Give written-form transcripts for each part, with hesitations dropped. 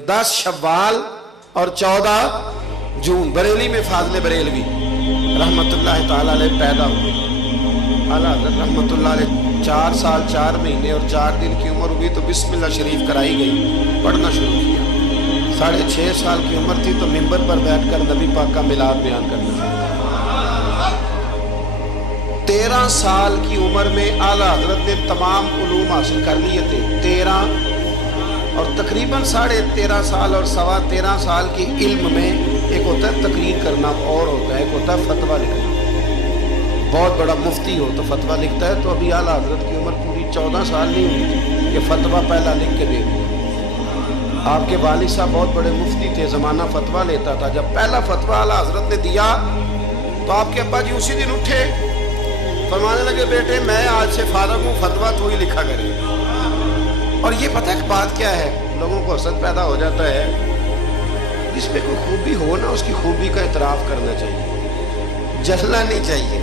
10 शव्वाल और 14 जून बरेली में फाज़िल बरेलवी रहमतुल्लाह ताला अलैह पैदा हुए। आला हज़रत रहमतुल्लाह अलैह 4 साल 4 महीने और 4 दिन की उम्र हुई तो बिस्मिल्लाह शरीफ कराई गई, पढ़ना शुरू किया। 6.5 साल की उम्र थी तो मिंबर पर बैठकर नबी पाक का मिलाद बयान करना। 13 साल की उम्र में आला हज़रत ने तमाम उलूम हासिल कर लिए थे। 13 और तकरीबन 13.5 साल और 13.25 साल की इल्म में एक होता है तकरीर करना और होता है एक होता है फतवा लिखना। बहुत बड़ा मुफ्ती हो तो फतवा लिखता है, तो अभी आला हज़रत की उम्र पूरी 14 साल नहीं हुई थी कि फतवा पहला लिख के दे दिया। आपके वालिद साहब बहुत बड़े मुफ्ती थे, ज़माना फतवा लेता था। जब पहला फतवा आला हज़रत ने दिया तो आपके अब्बा जी उसी दिन उठे, फरमाने लगे बेटे मैं आज से फारग हूँ, फतवा तू ही लिखा करे। और ये पता है बात क्या है, लोगों को हसद पैदा हो जाता है, जिसमें कोई खूबी हो ना उसकी खूबी का इतराफ़ करना चाहिए, जलना नहीं चाहिए।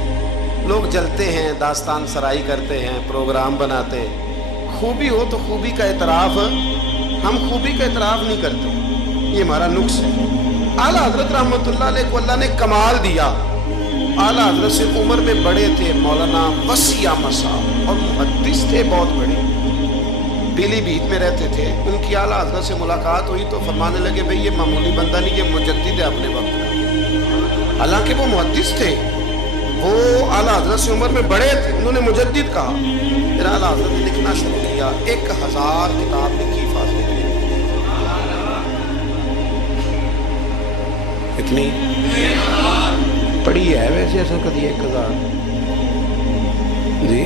लोग जलते हैं, दास्तान सराई करते हैं, प्रोग्राम बनाते हैं। खूबी हो तो खूबी का इतराफ़, हम खूबी का इतराफ़ नहीं करते, ये हमारा नुक्स है। आला हज़रत रहमतुल्लाह अलैह को अल्लाह ने कमाल दिया। आला हज़रत से उम्र में बड़े थे मौलाना वसी अहमद साहब और मुहद्दिस थे बहुत बड़े, पीलीभीत में रहते थे। उनकी आला हज़रत से मुलाकात हुई तो फरमाने लगे भाई ये मामूली बंदा नहीं, ये मुजद्दिद है अपने वक्त का। हालांकि वो मुहद्दिस थे, वो आला हज़रत से उम्र में बड़े थे, उन्होंने मुजद्दिद कहा। फिर आला हज़रत ने लिखना शुरू किया, 1000 किताब लिखी फाज़िल कितनी पढ़ी है वैसे ऐसा कभी 1000 जी।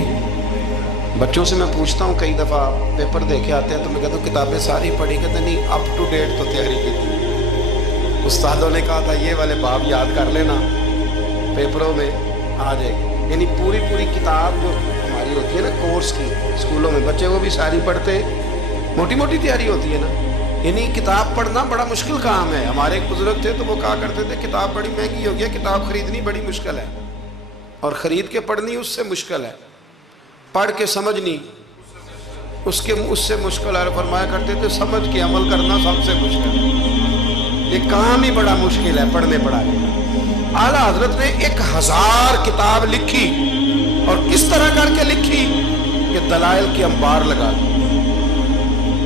बच्चों से मैं पूछता हूँ, कई दफ़ा पेपर देखे आते हैं तो मैं कहता हूँ किताबें सारी पढ़ी, कहते नहीं अप टू डेट तो तैयारी की थी। उस्तादों ने कहा था ये वाले बाब याद कर लेना, पेपरों में आ जाएगी। यानी पूरी किताब जो हमारी होती है ना कोर्स की, स्कूलों में बच्चे वो भी सारी पढ़ते, मोटी मोटी तैयारी होती है ना। यानी किताब पढ़ना बड़ा मुश्किल काम है। हमारे एक बुजुर्ग थे तो वो कहा करते थे किताब बड़ी महंगी हो गई, किताब खरीदनी बड़ी मुश्किल है, और ख़रीद के पढ़नी उससे मुश्किल है, पढ़ के समझनी उससे मुश्किल है। फरमाया करते थे समझ के अमल करना सबसे मुश्किल है, ये काम ही बड़ा मुश्किल है पढ़ने पढ़ाने। आला हज़रत ने 1000 किताब लिखी, और किस तरह करके लिखी कि दलाइल के अंबार लगा दी।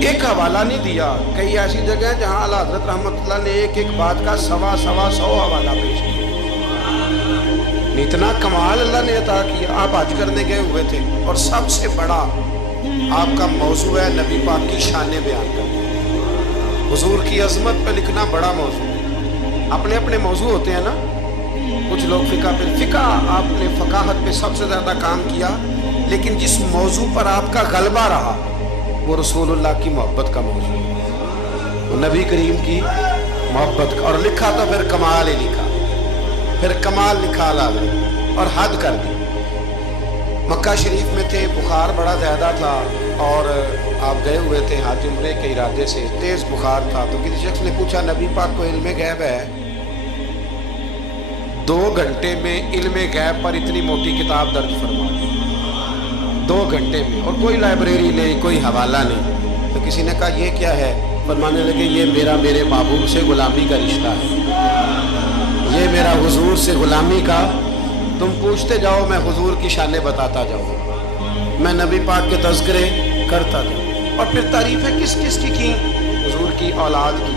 एक हवाला नहीं दिया। कई ऐसी जगह है जहाँ आला हज़रत रहमतुल्लाह ने एक बात का 100 हवाला पेश किया। इतना कमाल अल्लाह ने अता किया। आप हज करने गए हुए थे और सबसे बड़ा आपका मौजू है नबी पाक की शान बयान करना, हुजूर की अजमत पे लिखना बड़ा मौजू है। अपने अपने मौजू होते हैं ना, कुछ लोग फ़िका आपने फ़काहत पे सबसे ज़्यादा काम किया, लेकिन जिस मौजू पर आपका गलबा रहा वो रसूलुल्लाह की मोहब्बत का मौजू, वो नबी करीम की मोहब्बत का। और लिखा तो फिर कमाल ही लिखा, फिर कमाल लिखा और हद कर दी। मक्का शरीफ में थे, बुखार बड़ा ज़्यादा था और आप गए हुए थे हज उम्रे के इरादे से, तेज़ बुखार था। तो किसी शख्स ने पूछा नबी पाक को इल्मे गैब है, 2 घंटे में इल्मे गैब पर इतनी मोटी किताब दर्ज फरमा दी, 2 घंटे में, और कोई लाइब्रेरी नहीं, कोई हवाला नहीं। तो किसी ने कहा ये क्या है? फरमाने लगे ये मेरे महबूब से गुलामी का रिश्ता है, ये मेरा हुजूर से गुलामी का। तुम पूछते जाओ, मैं हुजूर की शाने बताता जाऊँ, मैं नबी पाक के तज़किरे करता जाऊँ। और फिर तारीफ़ें किस किस की हुजूर की औलाद की,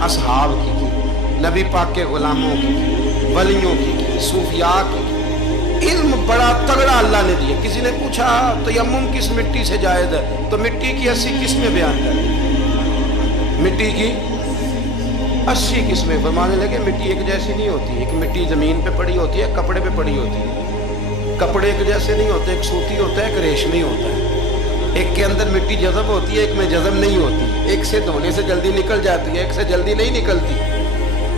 असहाब की, नबी पाक के गुलामों की, वलियों की, सूफिया की। इल्म बड़ा तगड़ा अल्लाह ने दिया। किसी ने पूछा तयम्मुम किस मिट्टी से जायज़ है? तो मिट्टी की 80 किस्में बयान कर दी, मिट्टी की 80 किस्में। फरमाने लगे मिट्टी एक जैसी नहीं होती, एक मिट्टी ज़मीन पे पड़ी होती है, कपड़े पे पड़ी होती है। कपड़े एक जैसे नहीं होते, एक सूती होता है, एक रेशमी होता है। एक के अंदर मिट्टी जज़ब होती है, एक में जज़ब नहीं होती। एक से धोने से जल्दी निकल जाती है, एक से जल्दी नहीं निकलती।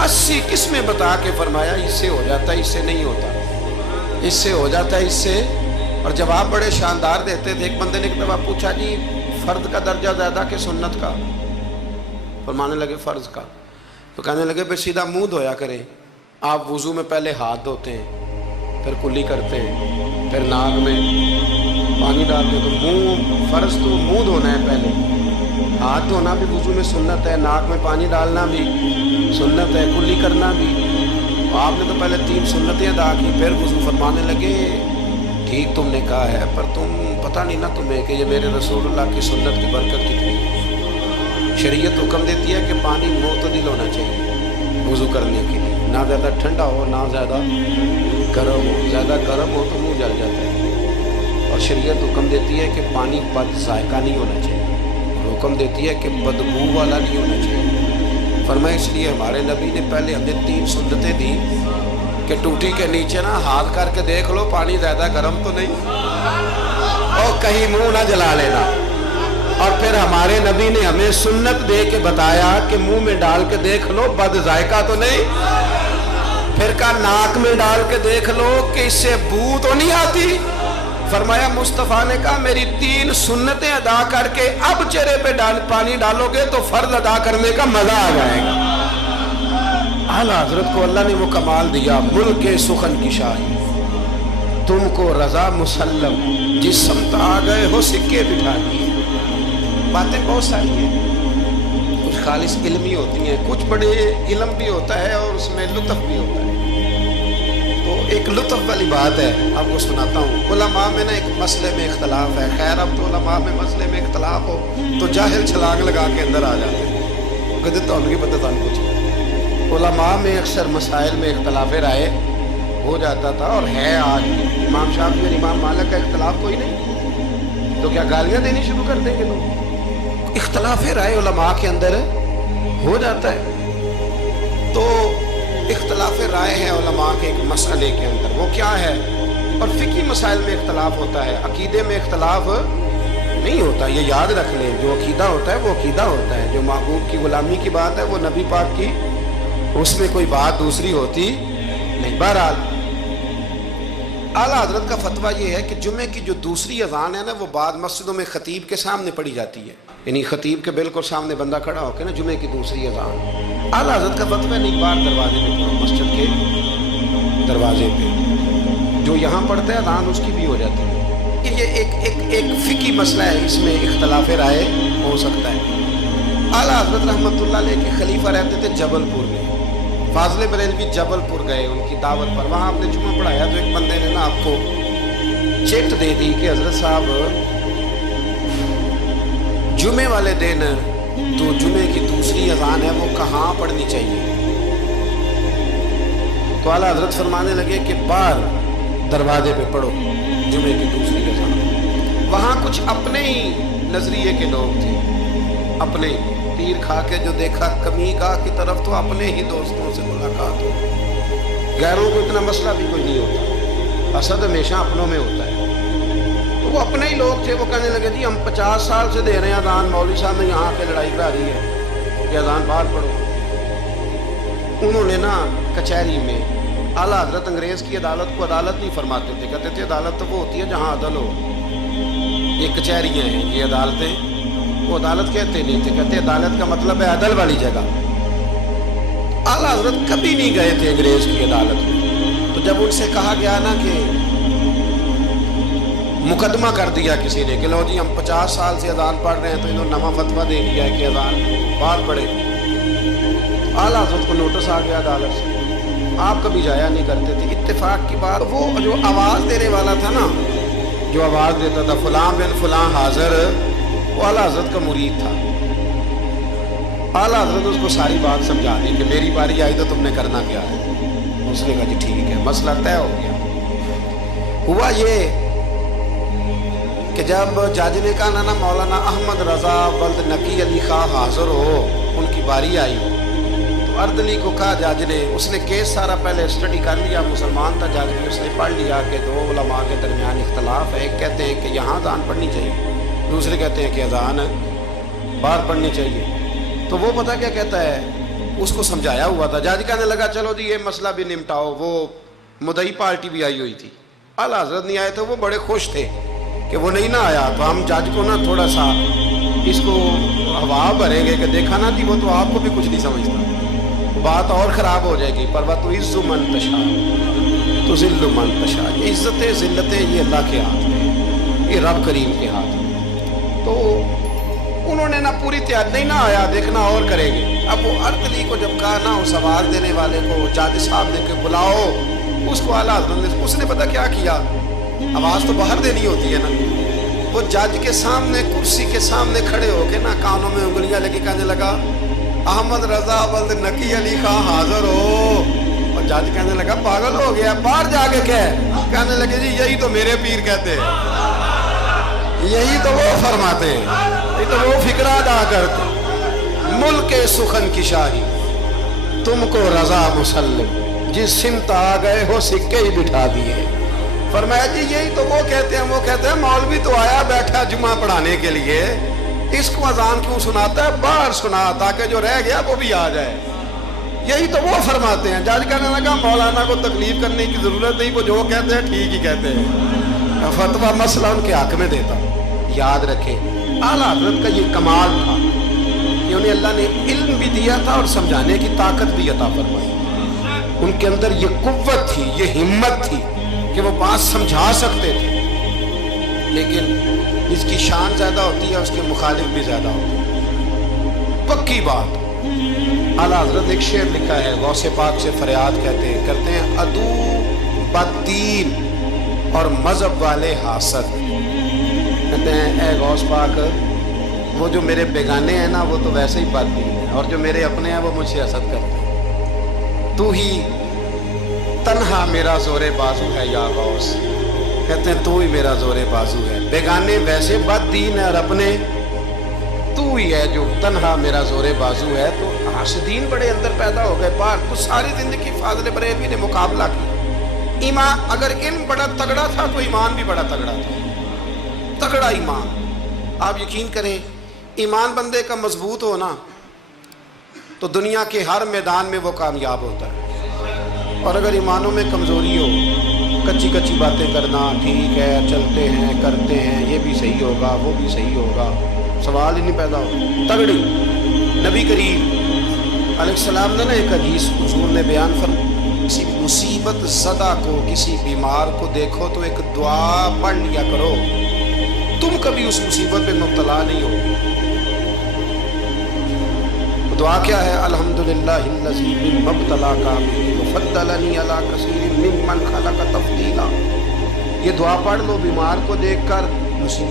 80 किस्में बता के फरमाया इससे हो जाता है, इससे नहीं होता, इससे हो जाता है, इससे। और जवाब बड़े शानदार देते थे। एक बंदे ने एक दफ़ा पूछा जी फ़र्द का दर्जा ज़्यादा कि सुन्नत का? फरमाने लगे फ़र्ज का। तो कहने लगे फिर सीधा मुंह धोया करें। आप वज़ू में पहले हाथ धोते हैं, फिर कुल्ली करते हैं, फिर नाक में पानी डालते हैं, तो मुंह फ़र्ज तो मुंह धोना है पहले, ہاتھ دھونا بھی وضو میں سنت ہے، ناک میں پانی ڈالنا بھی سنت ہے، کلی کرنا بھی۔ آپ نے تو پہلے 3 سنتیں ادا کی، پھر وضو فرمانے لگے ٹھیک تم نے کہا ہے، پر تم پتہ نہیں نا تمہیں کہ یہ میرے رسول اللہ کی سنت کی برکت کتنی ہے۔ شریعت حکم دیتی ہے کہ پانی معتدل ہونا چاہیے وضو کرنے کے لیے، نہ زیادہ ٹھنڈا ہو نہ زیادہ گرم ہو، زیادہ گرم ہو تو منہ جل جاتا ہے۔ اور شریعت حکم دیتی ہے کہ پانی بد ذائقہ نہیں ہونا چاہیے، حکم دیتی ہے کہ بدبو والا نہیں ہونا چاہیے۔ فرمایا اس لیے ہمارے نبی نے پہلے ہمیں 3 سنتیں دی کہ ٹوٹی کے نیچے نا ہاتھ کر کے دیکھ لو پانی زیادہ گرم تو نہیں، اور کہیں منہ نہ جلا لینا۔ اور پھر ہمارے نبی نے ہمیں سنت دے کے بتایا کہ منہ میں ڈال کے دیکھ لو بد ذائقہ تو نہیں، پھر کہا ناک میں ڈال کے دیکھ لو کہ اس سے بو تو نہیں آتی۔ فرمایا مصطفیٰ نے کہا میری 3 سنتیں ادا کر کے اب چہرے پہ پانی ڈالو گے تو فرض ادا کرنے کا مزہ آ جائے گا۔ اعلیٰ حضرت کو اللہ نے وہ کمال دیا، ملک سخن کی شاہی، تم کو رضا مسلم، جس سمت آ گئے ہو سکے بٹھا دیے۔ باتیں بہت ساری ہیں، کچھ خالص علمی ہوتی ہیں، کچھ بڑے علم بھی ہوتا ہے اور اس میں لطف بھی ہوتا ہے۔ تو ایک لطف والی بات ہے آپ کو سناتا ہوں۔ علماء میں نا ایک مسئلے میں اختلاف ہے، خیر اب تو علماء میں مسئلے میں اختلاف ہو تو جاہل چھلانگ لگا کے اندر آ جاتے ہیں، کہتے تو ان کی پتہ تھا کچھ۔ علماء میں اکثر مسائل میں اختلاف رائے ہو جاتا تھا اور ہے آج بھی۔ امام شافعی اور امام مالک کا اختلاف کوئی نہیں، تو کیا گالیاں دینی شروع کر دیں گے لوگ؟ اختلاف رائے علماء کے اندر ہو جاتا ہے۔ تو اختلاف رائے ہے علماء کے ایک مسئلے کے اندر، وہ کیا ہے؟ اور فقہی مسائل میں اختلاف ہوتا ہے، عقیدے میں اختلاف نہیں ہوتا، یہ یاد رکھ لیں۔ جو عقیدہ ہوتا ہے وہ عقیدہ ہوتا ہے، جو محبوب کی غلامی کی بات ہے وہ نبی پاک کی، اس میں کوئی بات دوسری ہوتی نہیں۔ بہرحال اعلیٰ حضرت کا فتویٰ یہ ہے کہ جمعے کی جو دوسری اذان ہے نا وہ بعض مسجدوں میں خطیب کے سامنے پڑھی جاتی ہے، یعنی خطیب کے بالکل سامنے بندہ کھڑا ہو کے نا جمعے کی دوسری اذان۔ اعلیٰ حضرت کا فتویٰ نہیں، بار دروازے پہ پڑھو، مسجد کے دروازے پہ جو یہاں پڑھتا ہے اذان اس کی بھی ہو جاتی ہے۔ یہ ایک فقہی مسئلہ ہے، اس میں اختلاف رائے ہو سکتا ہے۔ اعلیٰ حضرت رحمۃ اللہ علیہ کے خلیفہ رہتے تھے جبل پور میں، فاضل بریلوی جبل پور گئے ان کی دعوت پر، وہاں آپ نے جمعہ پڑھایا تو ایک بندے نے نا آپ کو چٹ دے دی کہ حضرت صاحب جمعے والے دن تو جمعے کی دوسری اذان ہے وہ کہاں پڑھنی چاہیے؟ تو اعلیٰ حضرت فرمانے لگے کہ باہر دروازے پہ پڑھو جمعے کی دوسری اذان۔ وہاں کچھ اپنے ہی نظریے کے لوگ تھے، اپنے تیر کھا کے جو دیکھا کمی گاہ کی طرف تو اپنے ہی دوستوں سے ملاقات ہو، غیروں کو اتنا مسئلہ بھی کوئی نہیں ہوتا، اسد ہمیشہ اپنوں میں ہوتا ہے۔ تو وہ اپنے ہی لوگ تھے، وہ کہنے لگے جی ہم 50 سال سے دے رہے ہیں اذان، مولوی صاحب نے یہاں کے لڑائی کرا دی ہے کہ اذان باہر پڑھو۔ انہوں نے نا کچہری میں، اعلیٰ حضرت انگریز کی عدالت کو عدالت نہیں فرماتے تھے، کہتے تھے عدالت تو وہ ہوتی ہے جہاں عدل ہو، یہ کچہریاں ہیں، یہ عدالتیں، وہ عدالت کہتے نہیں تھے، کہتے عدالت کا مطلب ہے عدل والی جگہ۔ اعلیٰ حضرت کبھی نہیں گئے تھے انگریز کی عدالت میں، تو جب ان سے کہا گیا نا کہ مقدمہ کر دیا کسی نے کہ لو جی ہم 50 سال سے اذان پڑھ رہے ہیں، تو انہوں نے نواں فتویٰ دے دیا ہے کہ اذان باہر پڑھے۔ اعلیٰ حضرت کو نوٹس آ گیا عدالت سے، آپ کبھی جایا نہیں کرتے تھے۔ اتفاق کی بات، وہ جو آواز دینے والا تھا نا، جو آواز دیتا تھا فلاں بن فلاں حاضر، وہ اعلیٰ حضرت کا مرید تھا۔ اعلیٰ حضرت اس کو ساری بات سمجھا دی کہ میری باری آئی تو تم نے کرنا کیا ہے۔ اس نے کہا جی ٹھیک ہے، مسئلہ طے ہو گیا۔ ہوا یہ کہ جب جج نے کہا نا مولانا احمد رضا ولد نقی علی خان حاضر ہو، ان کی باری آئی، تو اردلی کو کہا جج نے، اس نے کیس سارا پہلے اسٹڈی کر لیا، مسلمان تھا جج بھی، اس نے پڑھ لیا کہ 2 علماء کے درمیان اختلاف ہے، ایک کہتے ہیں کہ یہاں اذان پڑھنی چاہیے، دوسرے کہتے ہیں کہ اذان باہر پڑھنی چاہیے۔ تو وہ پتہ کیا کہتا ہے، اس کو سمجھایا ہوا تھا، جج کہنے لگا چلو جی یہ مسئلہ بھی نمٹاؤ۔ وہ مدعی پارٹی بھی آئی ہوئی تھی، اعلیٰ حضرت نہیں آئے تھے، وہ بڑے خوش تھے کہ وہ نہیں نہ آیا، تو ہم جج کو نا تھوڑا سا اس کو ہوا بھریں گے کہ دیکھا نا جی وہ تو آپ کو بھی کچھ نہیں سمجھتا، بات اور خراب ہو جائے گی۔ پر وَتُعِزُّ مَن تَشَاءُ تُذِلُّ مَن تَشَاءُ، یہ عزتیں ذلتیں یہ اللہ کے ہاتھ میں، یہ رب کریم کے ہاتھ میں۔ تو انہوں نے نہ پوری تیاری نہیں نہ آیا دیکھنا اور کریں گے. اب وہ ارطلی کو جب کہا نا اس آواز دینے والے کو جج صاحب نے کہ بلاؤ اس کو اعلیٰ حضرت نے, اس نے پتا کیا کیا, آواز تو باہر دینی ہوتی ہے نا, وہ جج کے سامنے کرسی کے سامنے کھڑے ہو کے نا کانوں میں انگلیاں لے کے کہنے لگا احمد رضا ولد نقی علی خان حاضر ہو. اور جج کہنے لگا پاگل ہو گیا, باہر جا کے کہنے لگے جی یہی تو میرے پیر کہتے ہیں, یہی تو وہ فرماتے ہیں, یہی تو وہ فکرہ ادا کرتے. ملک سخن کی شاہی تم کو رضا مسلم, جس سمت آ گئے ہو سکے ہی بٹھا دیے. فرمایا جی یہی تو وہ کہتے ہیں, وہ کہتے ہیں مولوی تو آیا بیٹھا جمعہ پڑھانے کے لیے, اس کو اذان کیوں سناتا ہے, باہر سنا تاکہ جو رہ گیا وہ بھی آ جائے. یہی تو وہ فرماتے ہیں. جج کہنے لگا مولانا کو تکلیف کرنے کی ضرورت نہیں, وہ جو کہتے ہیں ٹھیک ہی کہتے ہیں. فتویٰ مسئلہ ان کے حق میں دیتا. یاد رکھے اعلیٰ حضرت کا یہ کمال تھا کہ انہیں اللہ نے علم بھی دیا تھا اور سمجھانے کی طاقت بھی عطا فرمائی. ان کے اندر یہ قوت تھی, یہ ہمت تھی کہ وہ بات سمجھا سکتے تھے, لیکن جس کی شان زیادہ ہوتی ہے اس کے مخالف بھی زیادہ ہوتے ہیں. پکی بات. اعلیٰ حضرت ایک شعر لکھا ہے, غوث پاک سے فریاد کرتے ہیں عدو بدین اور مذہب والے حاسد. کہتے ہیں اے غوث پاک وہ جو میرے بیگانے ہیں نا وہ تو ویسے ہی بدین ہیں, اور جو میرے اپنے ہیں وہ مجھ سے حسد کرتے ہیں. تو ہی تنہا میرا زور بازو ہے یا غوث. کہتے ہیں تو ہی میرا زور بازو ہے. بیگانے ویسے بد دین ہے اور اپنے تو ہی ہے جو تنہا میرا زور بازو ہے. تو حاسدین بڑے اندر پیدا ہو گئے باہر. تو ساری زندگی فاضل بریلوی نے مقابلہ کیا. ایمان اگر علم بڑا تگڑا تھا تو ایمان بھی بڑا تگڑا تھا, تگڑا ایمان. آپ یقین کریں ایمان بندے کا مضبوط ہونا تو دنیا کے ہر میدان میں وہ کامیاب ہوتا ہے. اور اگر ایمانوں میں کمزوری ہو, کچی کچی باتیں کرنا, ٹھیک ہے چلتے ہیں کرتے ہیں, یہ بھی صحیح ہوگا وہ بھی صحیح ہوگا, سوال ہی نہیں پیدا ہوتا. تگڑی. نبی کریم علیہ السلام نے نا ایک حدیث حضور نے بیان فرمایا, کسی مصیبت زدہ کو, کسی بیمار کو دیکھو تو ایک دعا پڑھ لیا کرو, تم کبھی اس مصیبت میں مبتلا نہیں ہو. دعا کیا ہے؟ الحمدللہ الذی مما ابتلاک بہ وفضلنی علی کثیر ممن خلق تفضیلا. یہ دعا پڑھ لو بیمار کو دیکھ کر,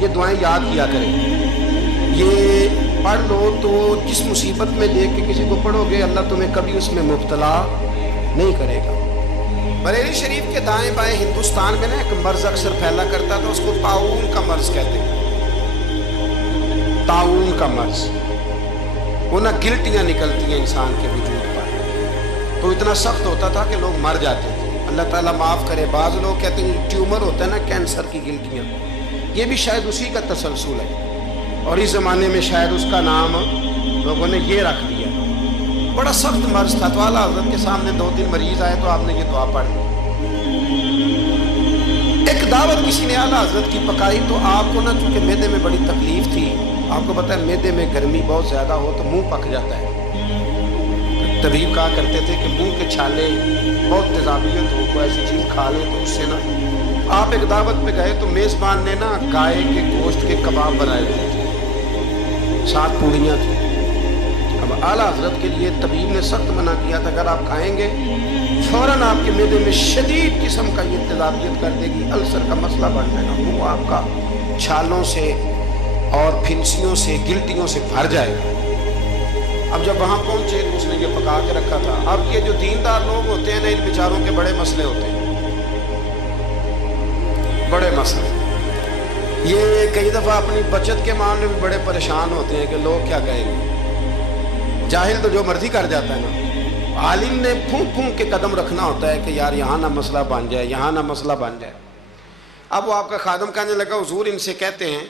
یہ دعائیں یاد کیا کریں. یہ پڑھ لو تو جس مصیبت میں دیکھ کے کسی کو پڑھو گے اللہ تمہیں کبھی اس میں مبتلا نہیں کرے گا. بریلی شریف کے دائیں بائیں ہندوستان میں نا ایک مرض اکثر پھیلا کرتا تھا, اس کو طاعون کا مرض کہتے ہیں. طاعون کا مرض, وہ نہ گلٹیاں نکلتی ہیں انسان کے وجود پر, تو اتنا سخت ہوتا تھا کہ لوگ مر جاتے تھے. اللہ تعالیٰ معاف کرے. بعض لوگ کہتے ہیں ٹیومر ہوتا ہے نا کینسر کی گلٹیاں, یہ بھی شاید اسی کا تسلسل ہے, اور اس زمانے میں شاید اس کا نام لوگوں نے یہ رکھ دیا. بڑا سخت مرض تھا. تو اعلیٰ حضرت کے سامنے 2-3 مریض آئے تو آپ نے یہ دعا پڑھ لی. ایک دعوت کسی نے اعلیٰ حضرت کی پکائی تو آپ کو نا چونکہ معدے میں بڑی تکلیف تھی, آپ کو پتہ ہے معدے میں گرمی بہت زیادہ ہو تو منہ پک جاتا ہے. طبیب کہا کرتے تھے کہ منہ کے چھالے بہت تیزابیت ہو, کوئی ایسی چیز کھا لیں تو اس سے نا. آپ ایک دعوت پہ گئے تو میزبان نے نا گائے کے گوشت کے کباب بنائے ہوئے تھے, 7 پوڑیاں تھیں. اب اعلیٰ حضرت کے لیے طبیب نے سخت منع کیا تھا, اگر آپ کھائیں گے فوراً آپ کے معدے میں شدید قسم کا یہ تیزابیت کر دے گی, السر کا مسئلہ بن جائے گا, منہ آپ کا چھالوں سے اور پھنسیوں سے گلٹیوں سے بھر جائے گا. اب جب وہاں پہنچے تو اس نے یہ پکا کے رکھا تھا. اب یہ جو دیندار لوگ ہوتے ہیں نا ان بیچاروں کے بڑے مسئلے ہوتے ہیں, بڑے مسئلے. یہ کئی دفعہ اپنی بچت کے معاملے میں بڑے پریشان ہوتے ہیں کہ لوگ کیا کہیں گے. جاہل تو جو مرضی کر جاتا ہے نا, عالم نے پھونک پھونک کے قدم رکھنا ہوتا ہے کہ یار یہاں نہ مسئلہ بن جائے, یہاں نہ مسئلہ بن جائے. اب وہ آپ کا خادم کہنے لگا حضور ان سے کہتے ہیں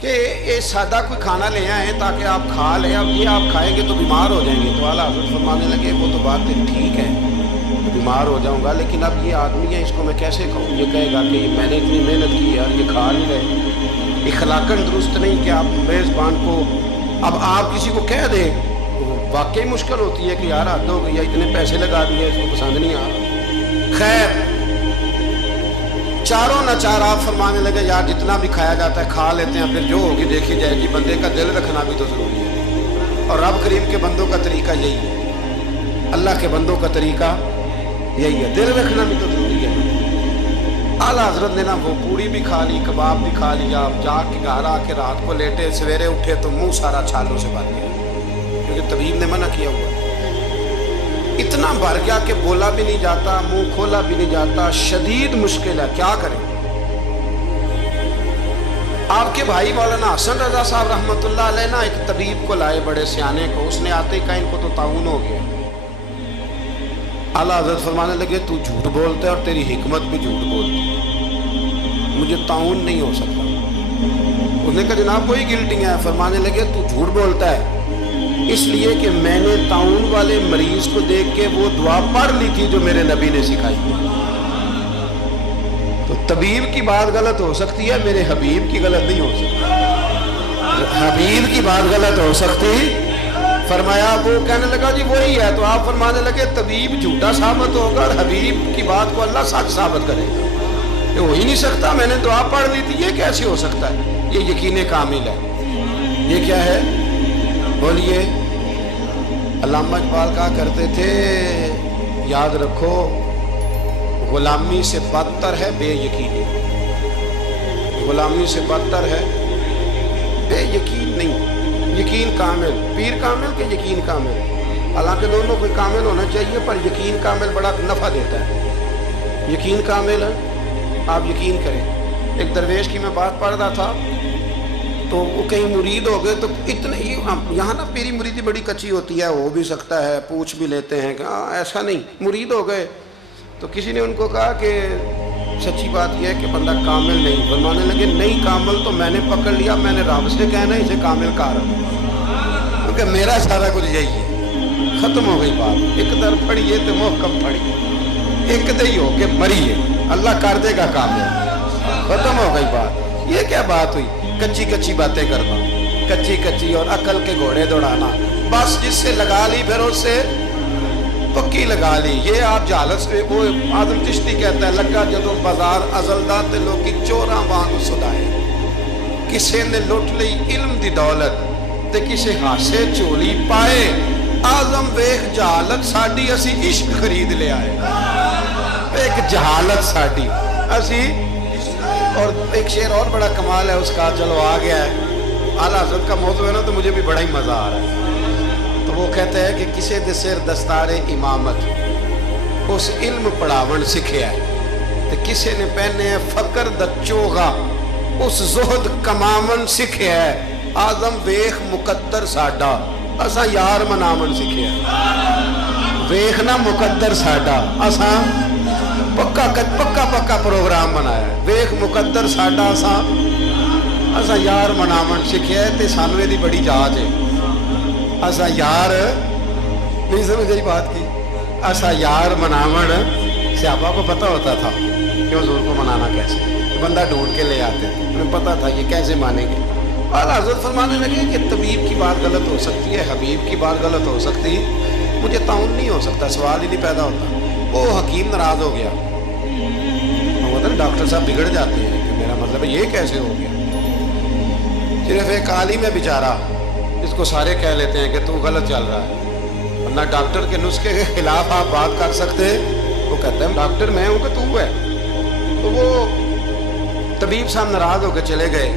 کہ یہ سادہ کوئی کھانا لے آئیں تاکہ آپ کھا لیں, اب یہ آپ کھائیں گے تو بیمار ہو جائیں گے. تو اعلیٰ حضرت فرمانے لگے وہ تو بات ٹھیک ہے بیمار ہو جاؤں گا, لیکن اب یہ آدمی ہے اس کو میں کیسے کہوں. یہ کہے گا کہ میں نے اتنی محنت کی یار یہ کھا نہیں رہے. اخلاقاً درست نہیں کہ آپ میزبان کو اب آپ کسی کو کہہ دیں, واقعی مشکل ہوتی ہے کہ یار حد ہو گئی, اتنے پیسے لگا دیے اس کو پسند نہیں آ رہا. خیر चारों नाचार आप फरमाने लगे यार जितना भी खाया जाता है खा लेते हैं, फिर जो होगी देखी जाएगी, बंदे का दिल रखना भी तो ज़रूरी है। और रब करीम के बंदों का तरीका यही है, अल्लाह के बंदों का तरीका यही है, दिल रखना भी तो ज़रूरी है। आला हजरत ने ना वो पूड़ी भी खा ली, कबाब भी खा लिया, जाके घर आके रात को लेटे, सवेरे उठे तो मुंह सारा छालों से भर गया, क्योंकि तबीब ने मना किया हुआ। इतना भर गया कि बोला भी नहीं जाता, मुंह खोला भी नहीं जाता, शदीद मुश्किल है, क्या करें। आपके भाई मौलाना हसन रजा साहब रहमतुल्लाह अलैह ना एक तबीब को लाए, बड़े सियाने को, उसने आते ही कहा इनको तो ताउन हो गया। आला हज़रत फरमाने लगे तू झूठ बोलता है और तेरी हिकमत भी झूठ बोलती है, मुझे ताउन नहीं हो सकता। उसने कहा जनाब कोई गिल्टी है। फरमाने लगे तू झूठ बोलता है इसलिए कि मैंने ताउन वाले मरीज को देख के वो दुआ पढ़ ली थी जो मेरे नबी ने सिखाई। तो तबीब की बात गलत हो सकती है, मेरे हबीब की गलत नहीं हो सकती। हबीब की बात गलत हो सकती। फरमाया, वो कहने लगा जी वही है। तो आप फरमाने लगे तबीब झूठा साबित होगा और हबीब की बात को अल्लाह सच साबित करेगा, ये हो ही नहीं सकता, मैंने दुआ पढ़ ली थी, ये कैसे हो सकता है। ये यकीन कामिल है। ये क्या है बोलिए। अल्लामा इकबाल कहा करते थे याद रखो गुलामी से बदतर है बेयकीनी, गुलामी से बदतर है बेयकीन नहीं, यकीन कामिल। पीर कामिल के यकीन कामिल, हालांकि दोनों को कामिल होना चाहिए, पर यकीन कामिल बड़ा नफ़ा देता है। यकीन कामिल आप यकीन करें। एक दरवेश की मैं बात पढ़ रहा था तो वो कहीं मुरीद हो गए, तो इतने यहाँ ना पीरी मुरीदी बड़ी कच्ची होती है, हो भी सकता है, पूछ भी लेते हैं कि ऐसा नहीं। मुरीद हो गए तो किसी ने उनको कहा कि सच्ची बात यह है कि बंदा कामिल नहीं। फरमाने लगे नहीं कामिल तो मैंने पकड़ लिया, मैंने रब से कहना इसे कामिल कर, क्योंकि मेरा सारा कुछ यही है। ख़त्म हो गई बात। एक दर फड़िए तो मोहकम फड़िए, एक दही हो के मरिए, अल्लाह कर देगा कामिल। ख़त्म हो गई बात। ये क्या बात हुई, कच्ची कच्ची बातें करना, कच्ची कच्ची और अकल के घोड़े दौड़ाना, बस जिससे लगा ली फिर उससे पक्की लगा ली। ये आप जहालत से, वो आदम चिश्ती कहता है लगा जदों बाजार अजलदा ते लोकी चोरा वांग सुदाए, किसे ने लुट ली इल्म दी दौलत ते किसे हासे झोली पाए, आजम वेख जहालत साडी असी इश्क खरीद लिया है। एक जहालत साडी असी। और एक शेर और बड़ा कमाल है उसका, चलो आ गया है, आला हज़रत का मौजू है ना, तो मुझे भी बड़ा ही मज़ा आ रहा है। तो वो कहते हैं कि किसे दे सिर दस्तारे इमामत उस इल्म पढ़ावन सिखिया है, तो किसे ने पहने फकर दचोगा उस जुहद कमावन सिखिया है, आजम वेख मुकद्दर साडा असा यार मनावन सिखिया। वेखना मुकद्दर साडा असा पक्का प्रोग्राम बनाया, वेख मुकद्दर साडा असा यार मनावन सिखिया है। ते सानू दी बड़ी जाच है, असा यार नहीं समझ आई बात की, असा यार मनावन। सहाबा को पता होता था कि हुजूर को मनाना कैसे, तो बंदा ढूंढ के ले आते थे, उन्हें पता था ये कैसे मानेंगे। और हज़रत फरमाने लगे कि तबीब की बात गलत हो सकती है, हबीब की बात गलत हो सकती है, मुझे ताउन नहीं हो सकता, सवाल ही नहीं पैदा होता। वो हकीम नाराज हो गया, मतलब डॉक्टर साहब बिगड़ जाते हैं कि मेरा मतलब है ये कैसे हो गया। सिर्फ एक आलिम है बेचारा, इसको सारे कह लेते हैं कि तू गलत चल रहा है, वरना डॉक्टर के नुस्खे के खिलाफ आप बात कर सकते हैं। वो कहता है डॉक्टर मैं हूँ कि तू है। तो वो तबीब साहब नाराज होकर चले गए।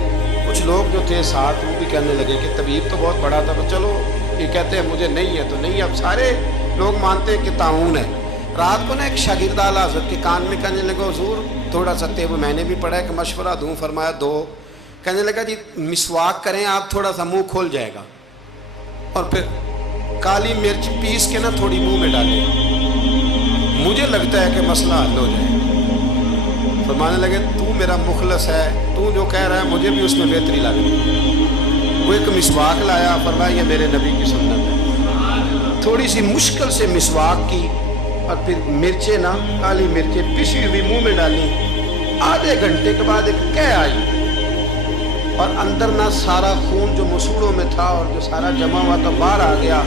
कुछ लोग जो थे साथ वो भी कहने लगे कि तबीब तो बहुत बड़ा था, तो चलो ये कहते हैं मुझे नहीं है तो नहीं। अब सारे लोग मानते हैं कि ताउन है। रात को ना एक शागिर्द आला हज़रत के कान में कहने लगा हुजूर थोड़ा सा तेब मैंने भी पढ़ा है कि मशवरा दूँ। फरमाया दो। कहने लगा जी मिसवाक करें आप, थोड़ा सा मुंह खोल जाएगा, और फिर काली मिर्च पीस के ना थोड़ी मुंह में डालें, मुझे लगता है कि मसला हल हो जाए। फरमाने लगे तू मेरा मुखलस है, तू जो कह रहा है मुझे भी उसमें बेहतरी लग रही। वो एक मिसवाक लाया, फरमाया ये मेरे नबी की सुन्नत है। थोड़ी सी मुश्किल से मिसवाक की और फिर मिर्चें ना काली मिर्चें पिसी हुई मुंह में डाली। आधे घंटे के बाद एक कह आई और अंदर ना सारा खून जो मसूड़ों में था और जो सारा जमा हुआ था बाहर आ गया।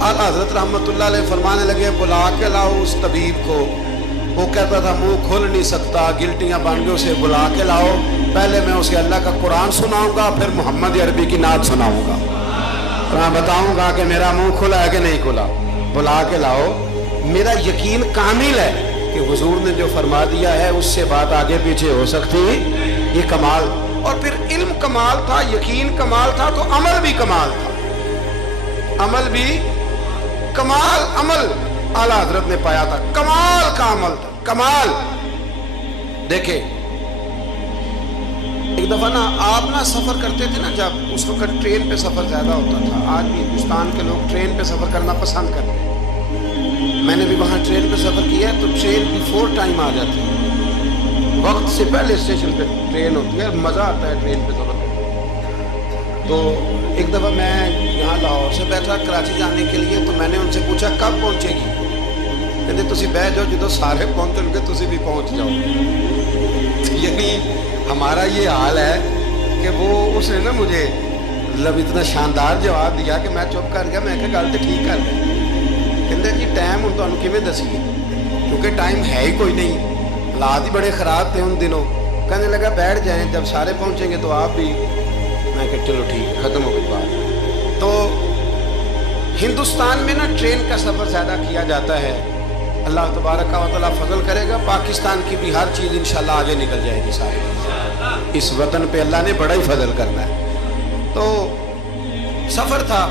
आला हज़रत रहमतुल्लाह अलैह फरमाने लगे बुला के लाओ उस तबीब को वो कहता था मुंह खोल नहीं सकता, गिल्टियां बन के उसे बुला के लाओ, पहले मैं उसे अल्लाह का कुरान सुनाऊंगा, फिर मोहम्मद अरबी की नात सुनाऊंगा, और मैं बताऊंगा कि मेरा मुंह खुला है कि नहीं खुला, बुला के लाओ। मेरा यकीन कामिल है कि हुजूर ने जो फरमा दिया है उससे बात आगे पीछे हो सकती, ये कमाल। और फिर इल्म कमाल था, यकीन कमाल था, तो अमल भी कमाल था, अमल भी कमाल। अमल आला हजरत ने पाया था, कमाल का अमल था, कमाल। देखे एक दफा ना आप ना सफर करते थे ना, जब उस वक्त ट्रेन पे सफर ज्यादा होता था, आज भी हिंदुस्तान के लोग ट्रेन पे सफर करना पसंद करते हैं। मैंने भी वहाँ ट्रेन पे सफर किया है, तो ट्रेन बिफोर टाइम आ जाती है, वक्त से पहले स्टेशन पे ट्रेन होती है, मजा आता है ट्रेन पे सफर करने। तो एक दफा मैं यहाँ लाहौर से बैठा कराची जाने के लिए, तो मैंने उनसे पूछा कब पहुँचेगी, कहते तुसी बह जाओ, जो सारे पहुँचोगे तुसी भी पहुँच जाओ। यानी हमारा ये हाल है कि वो उसने ना मुझे मतलब इतना शानदार जवाब दिया कि मैं चुप कर गया। मैं कहा गल तो ठीक कर कहते जी टाइम हूँ तुहानू किवें दसीए, क्योंकि टाइम है ही कोई नहीं, हालात ही बड़े ख़राब थे उन दिनों। कहने लगा बैठ जाएं, जब सारे पहुँचेंगे तो आप भी। मैं कहा चलो ठीक है, ख़त्म हो गई बात। तो हिंदुस्तान में ना ट्रेन का सफ़र ज़्यादा किया जाता है। अल्लाह तबारक व तआला फजल करेगा, पाकिस्तान की भी हर चीज़ इंशाल्लाह आगे निकल जाएगी सारी। इस वतन पे अल्लाह ने बड़ा ही फजल करना है। तो सफ़र था,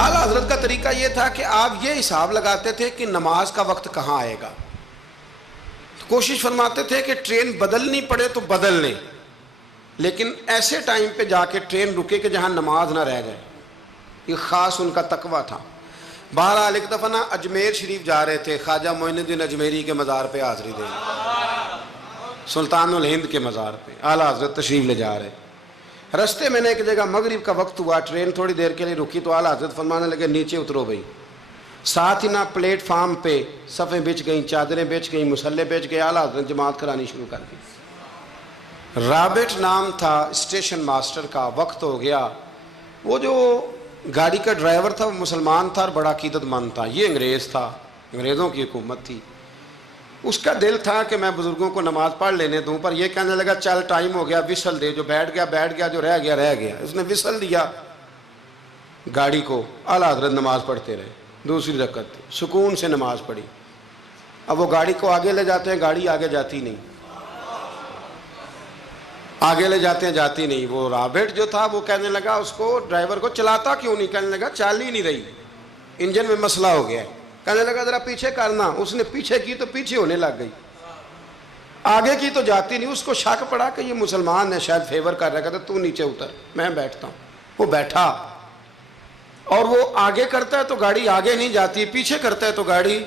आला हजरत का तरीका ये था कि आप ये हिसाब लगाते थे कि नमाज का वक्त कहाँ आएगा, तो कोशिश फरमाते थे कि ट्रेन बदलनी पड़े तो बदल लें, लेकिन ऐसे टाइम पे जाके ट्रेन रुके कि जहाँ नमाज ना रह जाए। ये ख़ास उनका तकवा था। बहरहाल एक दफ़ा ना अजमेर शरीफ जा रहे थे, ख्वाजा मोइनुद्दीन अजमेरी के मज़ार पे हाज़री देने, सुल्तानुल हिंद के मज़ार पे आला हज़रत तशरीफ़ ले जा रहे। रस्ते में एक जगह मगरिब का वक्त हुआ, ट्रेन थोड़ी देर के लिए रुकी, तो आला हज़रत फरमाने लगे नीचे उतरो भाई। साथ ही ना प्लेटफार्म पे सफ़ें बिछ गई, चादरें बिछ गई, मुसल्ले बिछ गए। आला हज़रत जमात करानी शुरू कर दी। रॉबर्ट नाम था स्टेशन मास्टर का। वक्त हो गया, वो जो गाड़ी का ड्राइवर था वो मुसलमान था और बड़ा अकीदतमंद था। ये अंग्रेज़ था, अंग्रेज़ों की हुकूमत थी। उसका दिल था कि मैं बुज़ुर्गों को नमाज़ पढ़ लेने दूं, पर यह कहने लगा चल टाइम हो गया, विसल दे, जो बैठ गया बैठ गया, जो रह गया रह गया। उसने विसल दिया गाड़ी को। आला हज़रत नमाज़ पढ़ते रहे, दूसरी रकअत सुकून से नमाज़ पढ़ी। अब वो गाड़ी को आगे ले जाते हैं, गाड़ी आगे जाती नहीं, आगे ले जाते हैं जाती नहीं। वो रॉबर्ट जो था वो कहने लगा उसको, ड्राइवर को, चलाता क्यों नहीं? कहने लगा चाल ही नहीं रही, इंजन में मसला हो गया है। कहने लगा जरा पीछे करना। उसने पीछे की तो पीछे होने लग गई, आगे की तो जाती नहीं। उसको शक पड़ा कि ये मुसलमान है, शायद फेवर कर रहा है। कहता तू नीचे उतर, मैं बैठता हूँ। वो बैठा और वो आगे करता है तो गाड़ी आगे नहीं जाती, पीछे करता है तो गाड़ी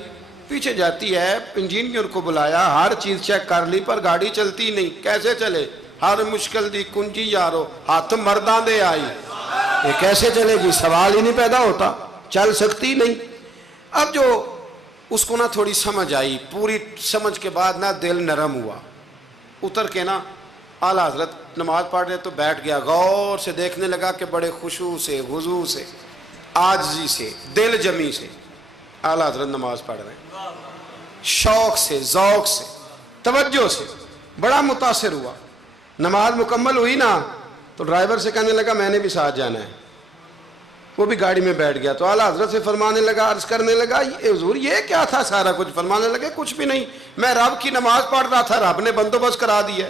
पीछे जाती है। इंजीनियर को बुलाया, हर चीज़ चेक कर ली, पर गाड़ी चलती नहीं। कैसे चले? हर मुश्किल दी कुंजी यारो हाथ मर्दां दे आई। ये कैसे चलेगी? सवाल ही नहीं पैदा होता, चल सकती नहीं। अब जो उसको ना थोड़ी समझ आई, पूरी समझ के बाद ना दिल नरम हुआ। उतर के ना आला हजरत नमाज पढ़ रहे तो बैठ गया, गौर से देखने लगा कि बड़े खुशू से, वुजू से, आजिज़ी से, दिल जमी से आला हजरत नमाज पढ़ रहे हैं, शौक से, ज़ौक़ से, तवज्जो से। बड़ा मुतासिर हुआ। नमाज मुकम्मल हुई ना तो ड्राइवर से कहने लगा मैंने भी साथ जाना है। वो भी गाड़ी में बैठ गया। तो आला हजरत से फरमाने लगा, अर्ज करने लगा, ये हुजूर ये क्या था सारा कुछ? फरमाने लगे कुछ भी नहीं, मैं रब की नमाज पढ़ रहा था, रब ने बंदोबस्त करा दिया।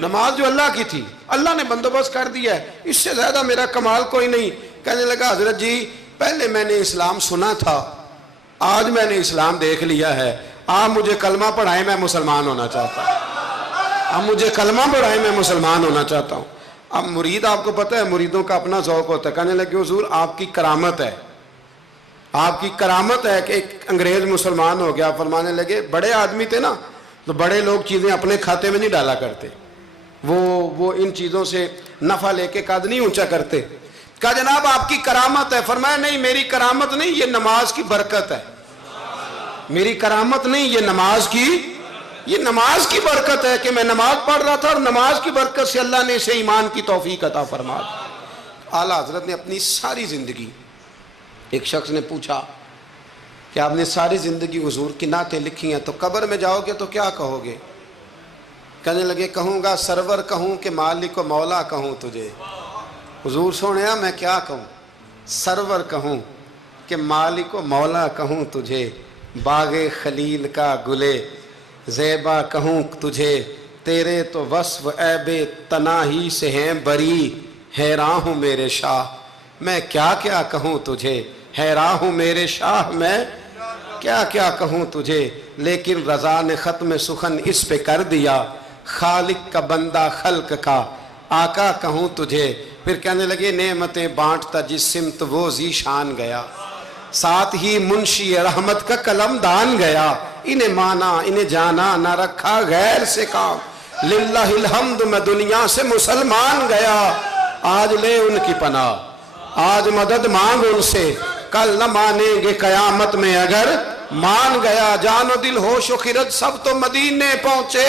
नमाज जो अल्लाह की थी, अल्लाह ने बंदोबस्त कर दिया है, इससे ज़्यादा मेरा कमाल कोई नहीं। कहने लगा हजरत जी पहले मैंने इस्लाम सुना था, आज मैंने इस्लाम देख लिया है, आप मुझे कलमा पढ़ाएं, मैं मुसलमान होना चाहता हूँ। अब मुझे कलमा पढ़ाएं, मैं मुसलमान होना चाहता हूँ। अब मुरीद, आपको पता है मुरीदों का अपना ज़ौक़ होता है। कहने लगे हुजूर आपकी करामत है, आपकी करामत है कि एक अंग्रेज़ मुसलमान हो गया। फरमाने लगे बड़े आदमी थे ना, तो बड़े लोग चीज़ें अपने खाते में नहीं डाला करते, वो इन चीज़ों से नफ़ा लेके कद नहीं ऊंचा करते। कहा जनाब आपकी करामत है। फरमाया नहीं मेरी करामत नहीं, ये नमाज की बरकत है। मेरी करामत नहीं, ये नमाज की बरकत है कि मैं नमाज पढ़ रहा था और नमाज की बरकत से अल्लाह ने इसे ईमान की तौफीक अता फरमा दी। आला हजरत ने अपनी सारी जिंदगी, एक शख्स ने पूछा کہ آپ نے ساری زندگی حضور کی نعتیں لکھی ہیں، تو قبر میں جاؤ گے تو کیا کہو گے؟ کہنے لگے کہوں گا سرور کہوں کہ مالک و مولا کہوں تجھے۔ حضور سونیا میں کیا کہوں؟ سرور کہوں کہ مالک و مولا کہوں تجھے، باغ خلیل کا گلے زیبا کہوں تجھے، تیرے تو وصف عیب تناہی سے ہیں بری، حیران ہوں میرے شاہ میں کیا کیا کہوں تجھے، حیران ہوں میرے شاہ میں کیا کیا کہوں تجھے، لیکن رضا نے ختم سخن اس پہ کر دیا، خالق کا بندہ خلق کا آقا کہوں تجھے۔ پھر کہنے لگے نعمتیں بانٹتا جس سمت وہ ذیشان گیا، ساتھ ہی منشی رحمت کا قلم دان گیا، انہیں مانا انہیں جانا نہ رکھا غیر سے کام، للہ الحمد میں دنیا سے مسلمان گیا۔ آج لے ان کی پناہ، آج مدد مانگ ان سے، کل نہ مانیں گے قیامت میں اگر مان گیا۔ جان و دل ہوش و خرد سب تو مدینے پہنچے،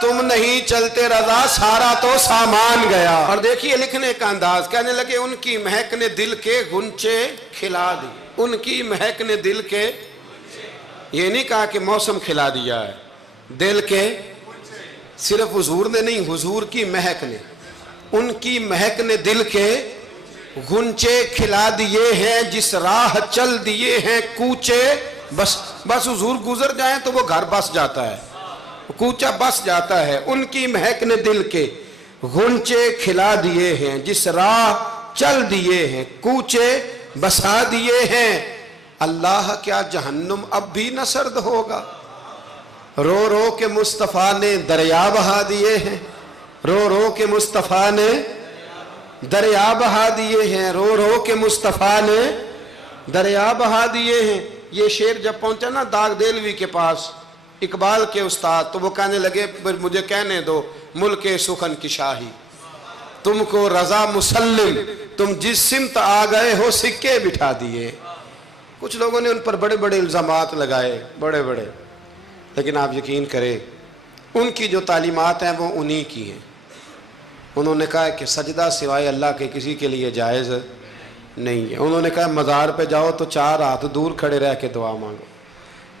تم نہیں چلتے رضا سارا تو سامان گیا۔ اور دیکھیے لکھنے کا انداز، کہنے لگے ان کی مہک نے دل کے غنچے کھلا دی، ان کی مہک نے دل کے، یہ نہیں کہا کہ موسم کھلا دیا ہے، دل کے، صرف حضور نے نہیں، حضور کی مہک نے، ان کی مہک نے دل کے غنچے کھلا دیے ہیں، جس راہ چل دیے ہیں کوچے، بس حضور گزر جائیں تو وہ گھر بس جاتا ہے، کوچہ بس جاتا ہے۔ ان کی مہک نے دل کے غنچے کھلا دیے ہیں، جس راہ چل دیے ہیں کوچے بسا دیے ہیں۔ اللہ کیا جہنم اب بھی نہ سرد ہوگا، رو رو کے مصطفیٰ نے دریا بہا دیے ہیں، رو رو کے مصطفیٰ نے دریا بہا دیے ہیں، رو رو کے مصطفیٰ نے دریا بہا دیے ہیں۔ یہ شعر جب پہنچا نا داغ دہلوی کے پاس، اقبال کے استاد، تو وہ کہنے لگے مجھے کہنے دو ملک سخن کی شاہی، تم کو رضا مسلم، تم جس سمت آ گئے ہو سکے بٹھا دیے۔ کچھ لوگوں نے ان پر بڑے بڑے الزامات لگائے، بڑے بڑے، لیکن آپ یقین کریں ان کی جو تعلیمات ہیں وہ انہی کی ہیں۔ انہوں نے کہا کہ سجدہ سوائے اللہ کے کسی کے لیے جائز نہیں ہے۔ انہوں نے کہا مزار پہ جاؤ تو 4 ہاتھ دور کھڑے رہ کے دعا مانگو۔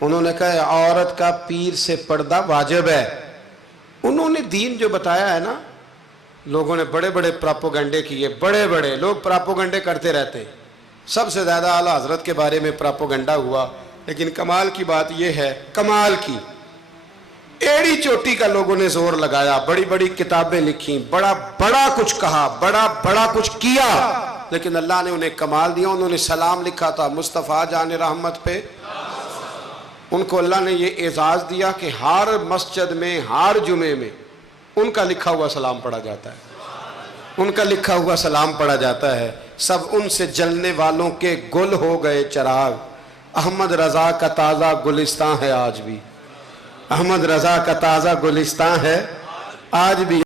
انہوں نے کہا عورت کا پیر سے پردہ واجب ہے۔ انہوں نے دین جو بتایا ہے نا، لوگوں نے بڑے بڑے پراپوگنڈے کیے، بڑے بڑے لوگ پراپوگنڈے کرتے رہتے ہیں، سب سے زیادہ اعلیٰ حضرت کے بارے میں پراپوگنڈا ہوا، لیکن کمال کی بات یہ ہے، کمال کی ایڑی چوٹی کا لوگوں نے زور لگایا، بڑی بڑی کتابیں لکھی، بڑا بڑا کچھ کہا، بڑا بڑا کچھ کیا، لیکن اللہ نے انہیں کمال دیا۔ انہوں نے سلام لکھا تھا مصطفیٰ جان رحمت پہ، ان کو اللہ نے یہ اعزاز دیا کہ ہر مسجد میں ہر جمعے میں ان کا لکھا ہوا سلام پڑھا جاتا ہے، ان کا لکھا ہوا سلام پڑھا جاتا ہے۔ سب ان سے جلنے والوں کے گل ہو گئے چراغ، احمد رضا کا تازہ گلستان ہے آج بھی، احمد رضا کا تازہ گلستان ہے آج بھی۔